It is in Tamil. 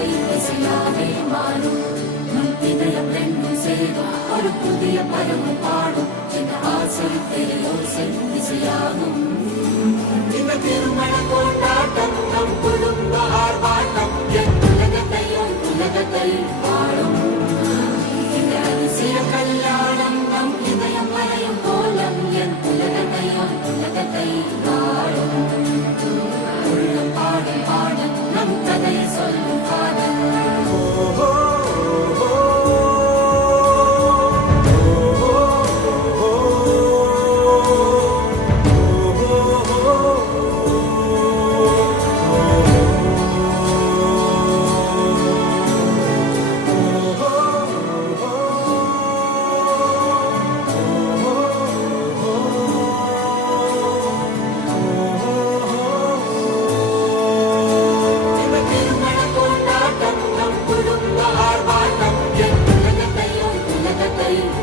ஆசை இசையாவே மாறும். நம் இதயம் ரெண்டும் சேரும் ஒரு புதிய பருவம் பாடும். இந்த ஆசை பேரோசை இசையாகும். இந்த திருமண கொண்டாட்டம் நம் குடும்ப ஆர்ப்பாட்டம் என் உலகத்தை வாழும். இந்த அதிசய கல்யாணம் நம் இதயம் வரையும் கோலம் என் உலகத்தை வாழும். உள்ளம் பாடும் பாடல் நம் கதையை சொல்லும் காதல். Hey